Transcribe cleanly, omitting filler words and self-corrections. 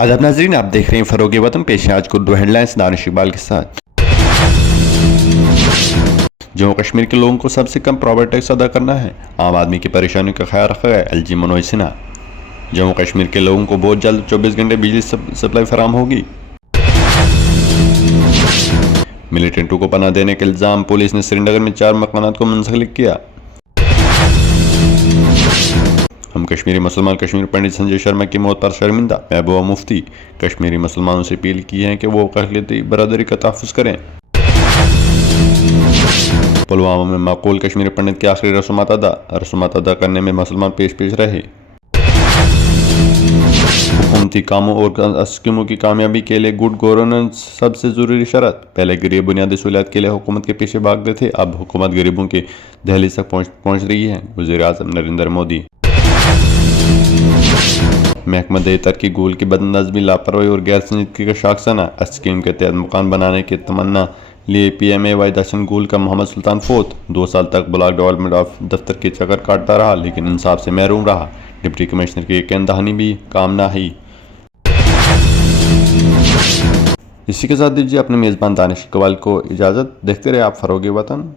आदाब नाज़रीन, आप देख रहे हैं फ़रोग़ वतन। पेश है आज को दो हेडलाइंस दानिश इकबाल के साथ। जम्मू कश्मीर के लोगों को सबसे कम प्रॉपर्टी टैक्स अदा करना है, आम आदमी की परेशानियों का ख्याल रखा गया। एलजी मनोज सिन्हा। जम्मू कश्मीर के लोगों को बहुत जल्द 24 घंटे बिजली सप्लाई फराम होगी। मिलिटेंटों को पनाह देने के इल्ज़ाम, पुलिस ने श्रीनगर में 4 मकानात को मुंसलिक किया। हम कश्मीरी मुसलमान कश्मीर पंडित संजय शर्मा की मौत पर शर्मिंदा, महबूबा मुफ्ती। कश्मीरी मुसलमानों से अपील की है कि वो अक़लियती बरादरी का तहफ़्फ़ुज़ करें। पुलवामा में मक़बूल कश्मीरी पंडित की आखिरी रसूमात अदा करने में मुसलमान पेश रहे। हुकूमती कामों और स्कीमों की कामयाबी के लिए गुड गवर्नेंस सबसे ज़रूरी शर्त। पहले गरीब बुनियादी सहूलियात के लिए हुकूमत के पीछे भागते थे, अब हुकूमत गरीबों की दहलीज तक पहुँच रही है। वज़ीर-ए-आज़म नरेंद्र मोदी। महकमा तरक्की गूल की बदनज़मी, लापरवाही और गैर संजीदगी का शाखसाना। स्कीम के तहत मकान बनाने की तमन्ना लिए PMAY दर्शन गूल का मोहम्मद सुल्तान फोत। 2 साल तक ब्लॉक डेवलपमेंट दफ्तर के चक्कर काटता रहा, लेकिन इंसाफ से महरूम रहा। डिप्टी कमिश्नर की एक दहानी भी काम ना ही। इसी के साथ दीजिए अपने मेज़बान दानिश इकबाल को इजाज़त। देखते रहे आप फ़रोग़ वतन।